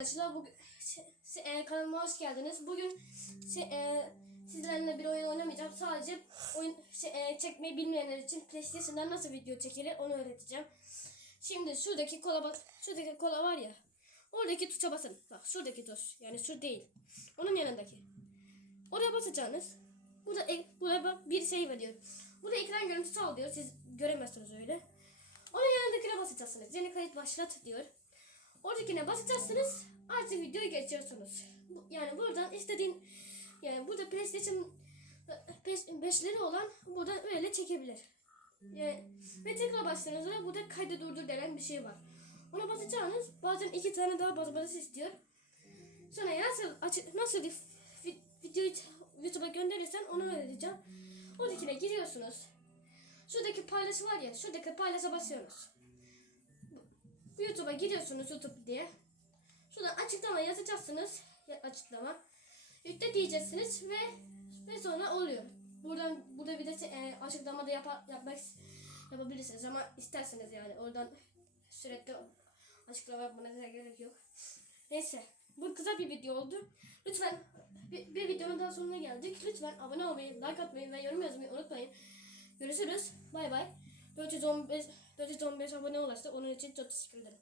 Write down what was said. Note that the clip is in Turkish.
Arkadaşlar bugün si- e, kanalıma hoş geldiniz. Bugün si- e, sizlerle bir oyun oynamayacağım. Sadece oyun si- e, çekmeyi bilmeyenler için PlayStation'dan nasıl video çekilir onu öğreteceğim. Şimdi şuradaki kola bas, şuradaki kola var ya. Oradaki tuşa basın. Bak şuradaki tuş. Yani şu değil. Onun yanındaki. Oraya basacaksınız. Burada e, burada bak bir şey veriyor. Burada ekran görüntüsü alıyor. Siz göremezsiniz öyle. Onun yanındakine basacaksınız. Yeni kayıt başlat diyor. Oradakine basacaksınız. Artık videoyu geçiyorsunuz. Yani buradan istediğin yani burada PlayStation 5'leri olan burada öyle çekebilir. Yani, ve tekrar başladığınız sonra burada kaydı durdur denen bir şey var. Ona basacağınız bazen iki tane daha basmanızı istiyor. Sonra nasıl açı, nasıl bir vi- videoyu YouTube'a gönderirsen onu öğreteceğim. Oradakine giriyorsunuz. Şuradaki paylaşı var ya, şuradaki paylaşa basıyorsunuz. YouTube'a giriyorsunuz YouTube diye. Şuradan açıklama yazacaksınız. Ya, açıklama. Yükle diyeceksiniz ve ve sonra oluyor. Buradan burada bir de e, açıklamada yapa, yapmak yapabilirsiniz ama isterseniz yani oradan sürekli açıklama yapmanıza gerek yok. Neyse. Bu kısa bir video oldu. Lütfen bir, bir videonun daha sonuna geldik. Lütfen abone olmayı, like atmayı ve yorum yazmayı unutmayın. Görüşürüz. Bay bay. 415, 415 abone ulaştı. Onun için çok teşekkür ederim.